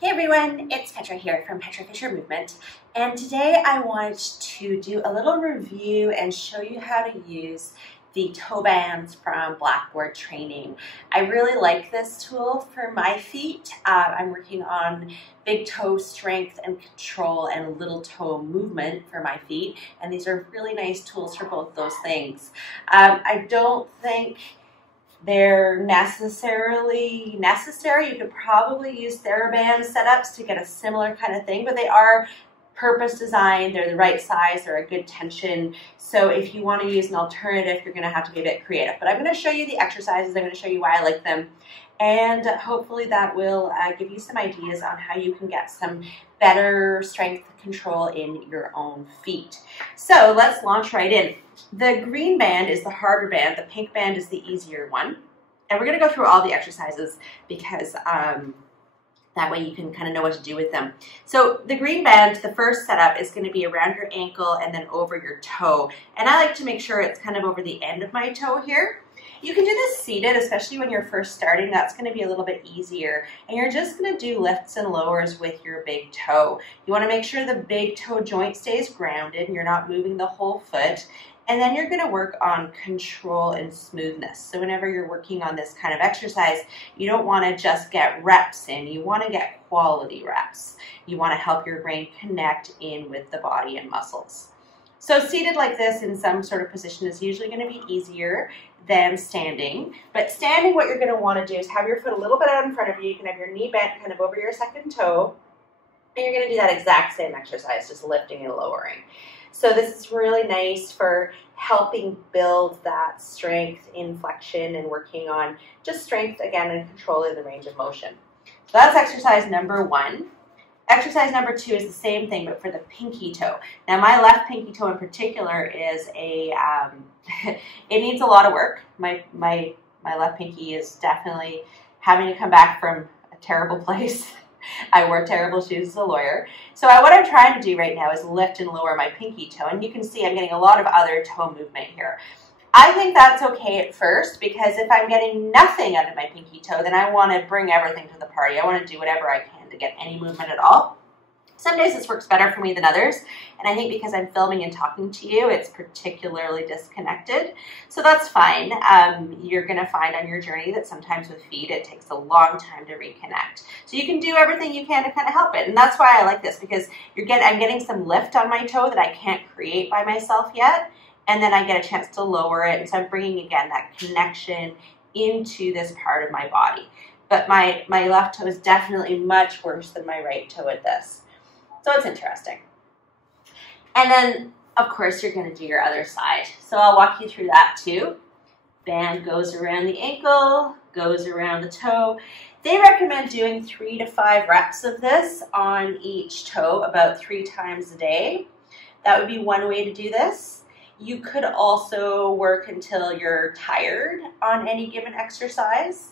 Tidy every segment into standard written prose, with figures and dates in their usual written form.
Hey everyone, it's Petra here from Petra Fisher Movement, and today I wanted to do a little review and show you how to use the toe bands from BlackBoard training. I really like this tool for my feet. I'm working on big toe strength and control and little toe movement for my feet, and these are really nice tools for both those things. I don't think they're necessarily necessary. You could probably use Theraband setups to get a similar kind of thing, but they are purpose designed, they're the right size, they're a good tension. So if you want to use an alternative, you're going to have to be a bit creative. But I'm going to show you the exercises, I'm going to show you why I like them, and hopefully that will give you some ideas on how you can get some better strength control in your own feet. So let's launch right in. The green band is the harder band, the pink band is the easier one. And we're going to go through all the exercises because that way you can kind of know what to do with them. So the green band, the first setup is going to be around your ankle and then over your toe. And I like to make sure it's kind of over the end of my toe here. You can do this seated, especially when you're first starting. That's going to be a little bit easier. And you're just going to do lifts and lowers with your big toe. You want to make sure the big toe joint stays grounded and you're not moving the whole foot. And then you're going to work on control and smoothness. So whenever you're working on this kind of exercise, you don't want to just get reps in. You want to get quality reps. You want to help your brain connect in with the body and muscles. So seated like this in some sort of position is usually going to be easier than standing. But standing, what you're going to want to do is have your foot a little bit out in front of you. You can have your knee bent kind of over your second toe. And you're going to do that exact same exercise, just lifting and lowering. So this is really nice for helping build that strength in flexion and working on just strength again and controlling the range of motion. So that's exercise number one. Exercise number two is the same thing, but for the pinky toe. Now my left pinky toe in particular is a, it needs a lot of work. My left pinky is definitely having to come back from a terrible place. I wore terrible shoes as a lawyer. So what I'm trying to do right now is lift and lower my pinky toe. And you can see I'm getting a lot of other toe movement here. I think that's okay at first because if I'm getting nothing out of my pinky toe, then I want to bring everything to the party. I want to do whatever I can to get any movement at all. Some days this works better for me than others, and I think because I'm filming and talking to you, it's particularly disconnected. So that's fine. You're going to find on your journey that sometimes with feet, it takes a long time to reconnect. So you can do everything you can to kind of help it, and that's why I like this, because I'm getting some lift on my toe that I can't create by myself yet, and then I get a chance to lower it, and so I'm bringing, again, that connection into this part of my body. But my left toe is definitely much worse than my right toe at this. So it's interesting. And then, of course, you're going to do your other side. So I'll walk you through that too. Band goes around the ankle, goes around the toe. They recommend doing 3 to 5 reps of this on each toe about 3 times a day. That would be one way to do this. You could also work until you're tired on any given exercise.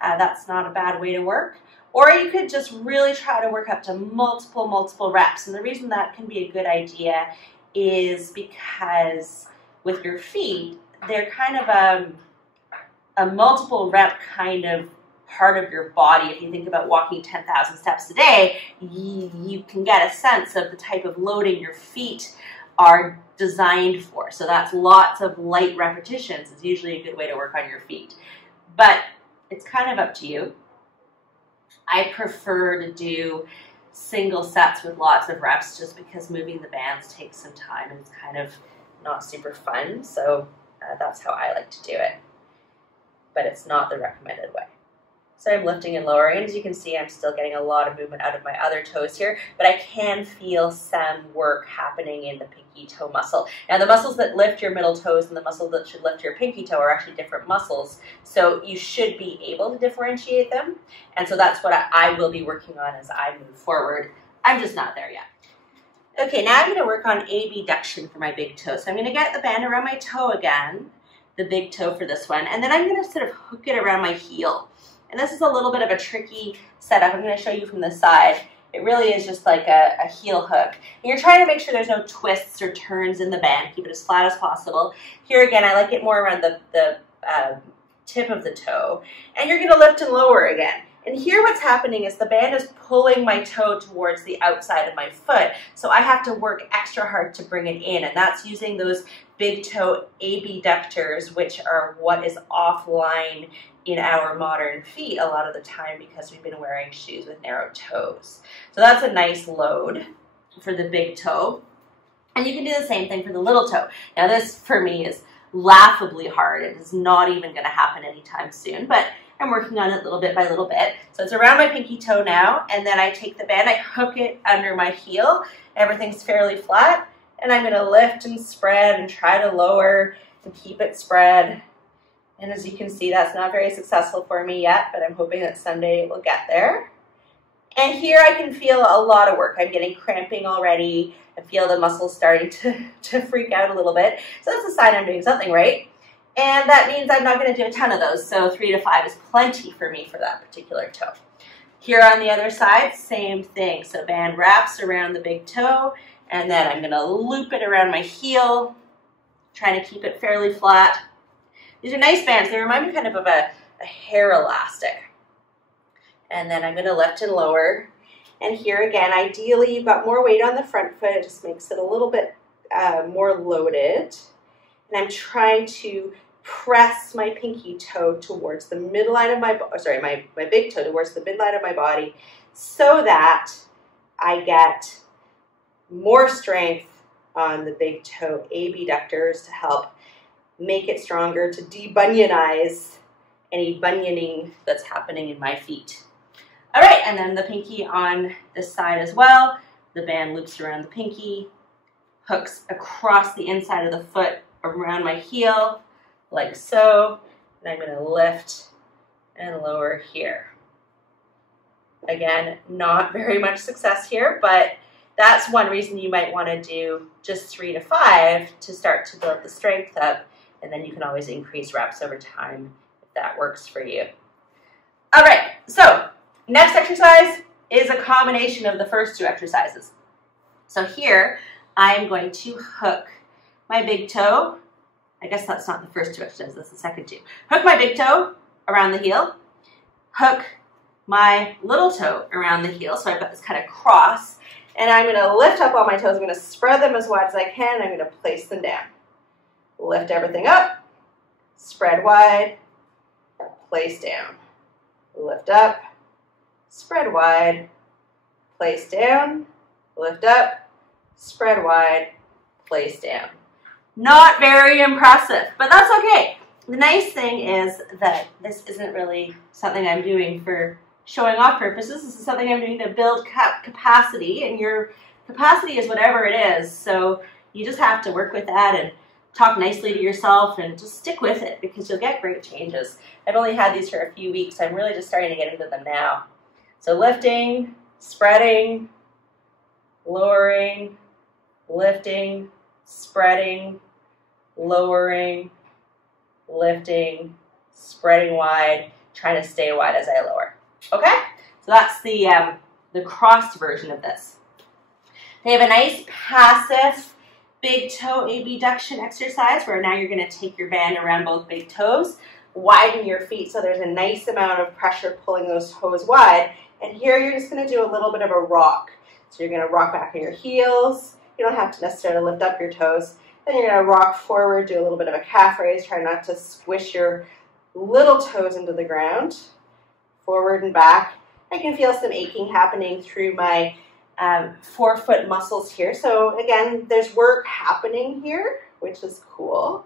That's not a bad way to work. Or you could just really try to work up to multiple reps. And the reason that can be a good idea is because with your feet, they're kind of a multiple rep kind of part of your body. If you think about walking 10,000 steps a day, you can get a sense of the type of loading your feet are designed for. So that's lots of light repetitions is usually a good way to work on your feet. But it's kind of up to you. I prefer to do single sets with lots of reps just because moving the bands takes some time and it's kind of not super fun. So that's how I like to do it. But it's not the recommended way. So I'm lifting and lowering. And as you can see, I'm still getting a lot of movement out of my other toes here, but I can feel some work happening in the pinky toe muscle. Now the muscles that lift your middle toes and the muscles that should lift your pinky toe are actually different muscles. So you should be able to differentiate them. And so that's what I will be working on as I move forward. I'm just not there yet. Okay, now I'm going to work on abduction for my big toe. So I'm going to get the band around my toe again, the big toe for this one, and then I'm going to sort of hook it around my heel. And this is a little bit of a tricky setup. I'm going to show you from the side. It really is just like a heel hook. And you're trying to make sure there's no twists or turns in the band. Keep it as flat as possible. Here again, I like it more around the tip of the toe. And you're going to lift and lower again. And here what's happening is the band is pulling my toe towards the outside of my foot. So I have to work extra hard to bring it in. And that's using those big toe abductors, which are what is offline in our modern feet a lot of the time because we've been wearing shoes with narrow toes. So that's a nice load for the big toe. And you can do the same thing for the little toe. Now this for me is laughably hard. It is not even going to happen anytime soon, but I'm working on it little bit by little bit. So it's around my pinky toe now, and then I take the band, I hook it under my heel. Everything's fairly flat, and I'm going to lift and spread and try to lower and keep it spread. And as you can see, that's not very successful for me yet, but I'm hoping that someday it will get there. And here I can feel a lot of work. I'm getting cramping already. I feel the muscles starting to freak out a little bit. So that's a sign I'm doing something right. And that means I'm not going to do a ton of those. So 3 to 5 is plenty for me for that particular toe. Here on the other side, same thing. So band wraps around the big toe, and then I'm going to loop it around my heel, trying to keep it fairly flat. These are nice bands. They remind me kind of a hair elastic. And then I'm going to lift and lower. And here again, ideally you've got more weight on the front foot. It just makes it a little bit more loaded. And I'm trying to press my pinky toe towards the midline of my big toe towards the midline of my body so that I get more strength on the big toe abductors to help make it stronger, to debunionize any bunioning that's happening in my feet. All right, and then the pinky on this side as well. The band loops around the pinky, hooks across the inside of the foot around my heel, like so. And I'm going to lift and lower here. Again, not very much success here, but that's one reason you might want to do just 3 to 5 to start to build the strength up, and then you can always increase reps over time if that works for you. All right, so next exercise is a combination of the first 2 exercises. So here, I'm going to hook my big toe. I guess that's not the first 2 exercises, that's the second 2. Hook my big toe around the heel. Hook my little toe around the heel. So I've got this kind of cross. And I'm going to lift up all my toes. I'm going to spread them as wide as I can. I'm going to place them down. Lift everything up. Spread wide. Place down. Lift up. Spread wide, place down, lift up, spread wide, place down. Not very impressive, but that's okay. The nice thing is that this isn't really something I'm doing for showing off purposes. This is something I'm doing to build capacity, and your capacity is whatever it is. So you just have to work with that and talk nicely to yourself and just stick with it because you'll get great changes. I've only had these for a few weeks. I'm really just starting to get into them now. So lifting, spreading, lowering, lifting, spreading, lowering, lifting, spreading wide, trying to stay wide as I lower. Okay? So that's the crossed version of this. They have a nice passive big toe abduction exercise where now you're going to take your band around both big toes, widen your feet so there's a nice amount of pressure pulling those toes wide. And here you're just going to do a little bit of a rock. So you're going to rock back on your heels. You don't have to necessarily lift up your toes. Then you're going to rock forward, do a little bit of a calf raise. Try not to squish your little toes into the ground. Forward and back. I can feel some aching happening through my forefoot muscles here. So again, there's work happening here, which is cool.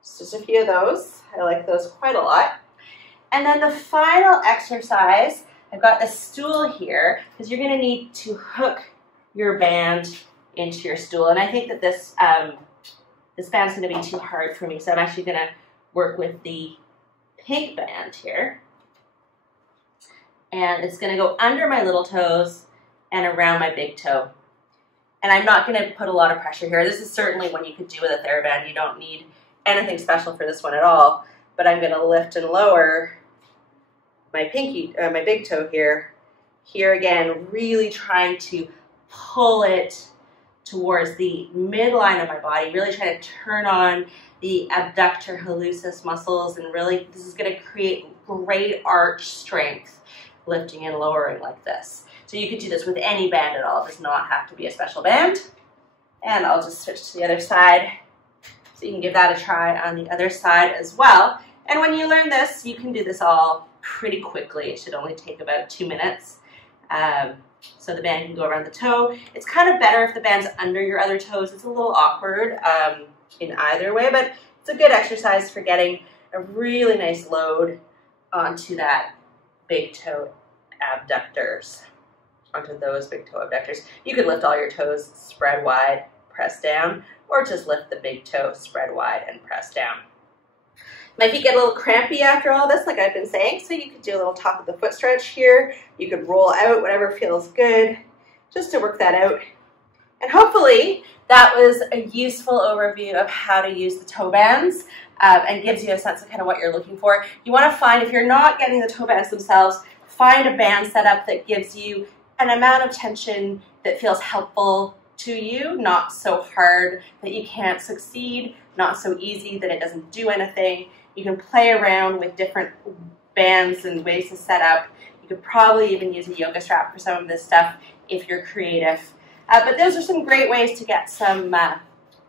Just a few of those. I like those quite a lot. And then the final exercise, I've got the stool here because you're going to need to hook your band into your stool. And I think that this band's going to be too hard for me. So I'm actually going to work with the pink band here. And it's going to go under my little toes and around my big toe. And I'm not going to put a lot of pressure here. This is certainly one you could do with a Theraband. You don't need anything special for this one at all. But I'm going to lift and lower my my big toe here. Here again, really trying to pull it towards the midline of my body, really trying to turn on the abductor hallucis muscles, and really this is going to create great arch strength lifting and lowering like this. So you could do this with any band at all. It does not have to be a special band. And I'll just switch to the other side. So you can give that a try on the other side as well. And when you learn this, you can do this all pretty quickly. It should only take about 2 minutes. So the band can go around the toe. It's kind of better if the band's under your other toes. It's a little awkward in either way, but it's a good exercise for getting a really nice load onto that big toe abductors, onto those big toe abductors. You could lift all your toes, spread wide, press down, or just lift the big toe, spread wide, and press down. My feet get a little crampy after all this, like I've been saying, so you could do a little top of the foot stretch here. You could roll out, whatever feels good, just to work that out. And hopefully that was a useful overview of how to use the toe bands and gives you a sense of kind of what you're looking for. You want to find, if you're not getting the toe bands themselves, find a band setup that gives you an amount of tension that feels helpful to you, not so hard that you can't succeed, not so easy that it doesn't do anything. You can play around with different bands and ways to set up. You could probably even use a yoga strap for some of this stuff if you're creative. But those are some great ways to get some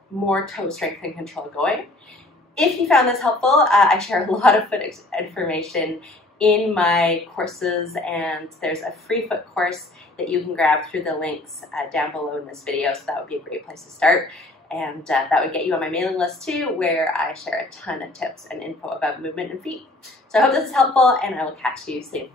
more toe strength and control going. If you found this helpful, I share a lot of foot information in my courses, and there's a free foot course that you can grab through the links down below in this video, so that would be a great place to start. And that would get you on my mailing list too, where I share a ton of tips and info about movement and feet. So I hope this is helpful, and I will catch you soon.